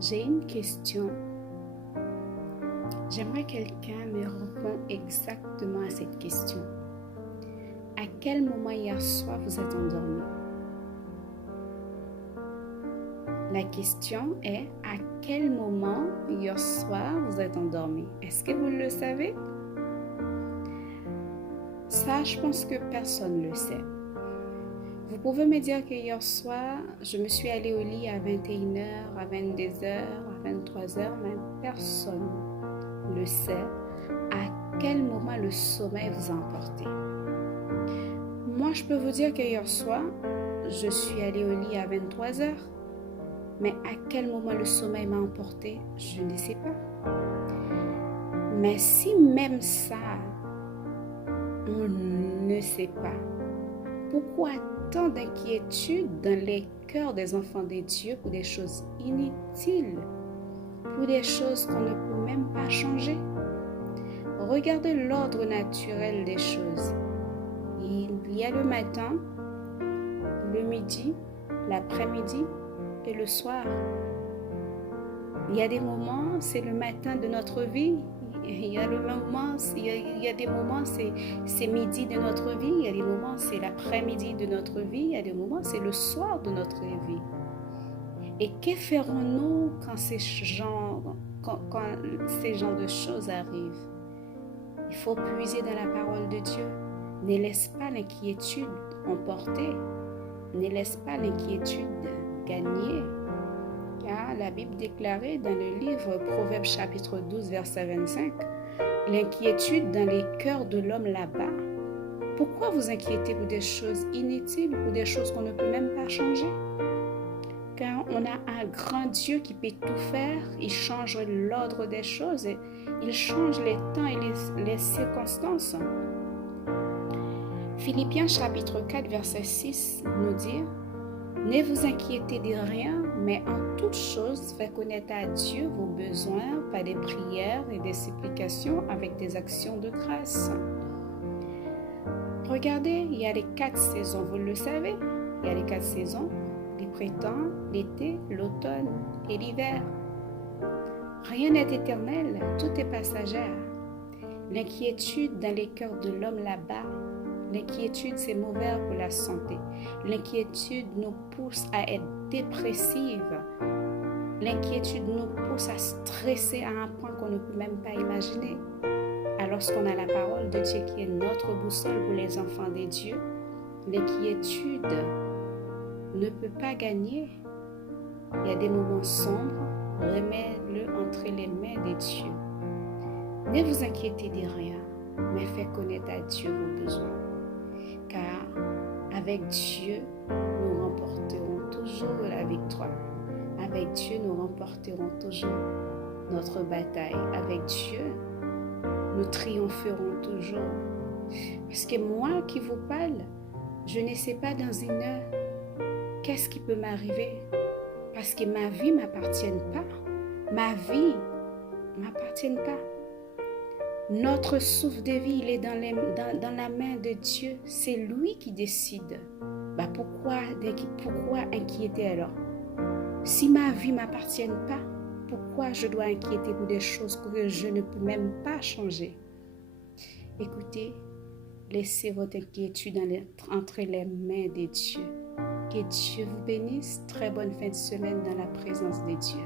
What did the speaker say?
J'ai une question. J'aimerais que quelqu'un me réponde exactement à cette question. À quel moment hier soir vous êtes endormi? La question est à quel moment hier soir vous êtes endormi? Est-ce que vous le savez? Ça, je pense que personne ne le sait. Vous pouvez me dire que hier soir, je me suis allée au lit à 21h, à 22h, à 23h, mais personne ne le sait à quel moment le sommeil vous a emporté. Moi, je peux vous dire que hier soir, je suis allée au lit à 23h, mais à quel moment le sommeil m'a emporté, je ne sais pas. Mais si même ça, on ne sait pas, pourquoi tant d'inquiétude dans les cœurs des enfants de Dieu pour des choses inutiles, pour des choses qu'on ne peut même pas changer? Regardez l'ordre naturel des choses. Il y a le matin, le midi, l'après-midi et le soir. Il y a des moments, c'est le matin de notre vie. Il y a des moments, c'est midi de notre vie. Il y a des moments, c'est l'après-midi de notre vie. Il y a des moments, c'est le soir de notre vie. Et que ferons-nous quand ces genres de choses arrivent? Il faut puiser dans la parole de Dieu. Ne laisse pas l'inquiétude emporter. Ne laisse pas l'inquiétude gagner. Car la Bible déclarait dans le livre Proverbes chapitre 12, verset 25, l'inquiétude dans les cœurs de l'homme là-bas. Pourquoi vous inquiétez pour des choses inutiles, pour des choses qu'on ne peut même pas changer? Car on a un grand Dieu qui peut tout faire. Il change l'ordre des choses. Il change les temps et les circonstances. Philippiens chapitre 4, verset 6 nous dit: ne vous inquiétez de rien, mais en toute chose, faites connaître à Dieu vos besoins par des prières et des supplications avec des actions de grâce. Regardez, il y a les 4 saisons, vous le savez. Il y a les 4 saisons, le printemps, l'été, l'automne et l'hiver. Rien n'est éternel, tout est passagère. L'inquiétude dans les cœurs de l'homme là-bas. L'inquiétude, c'est mauvais pour la santé. L'inquiétude nous pousse à être dépressive. L'inquiétude nous pousse à stresser à un point qu'on ne peut même pas imaginer. Alors qu'on a la parole de Dieu qui est notre boussole pour les enfants de Dieu, l'inquiétude ne peut pas gagner. Il y a des moments sombres, remets-le entre les mains de Dieu. Ne vous inquiétez de rien, mais faites connaître à Dieu vos besoins. Car avec Dieu, nous remporterons toujours la victoire. Avec Dieu, nous remporterons toujours notre bataille. Avec Dieu, nous triompherons toujours. Parce que moi qui vous parle, je ne sais pas dans une heure qu'est-ce qui peut m'arriver. Parce que ma vie ne m'appartient pas. Ma vie ne m'appartient pas. Notre souffle de vie, il est dans la main de Dieu. C'est lui qui décide. Pourquoi inquiéter alors? Si ma vie ne m'appartient pas, pourquoi je dois inquiéter pour des choses que je ne peux même pas changer? Écoutez, laissez votre inquiétude entre les mains de Dieu. Que Dieu vous bénisse. Très bonne fin de semaine dans la présence de Dieu.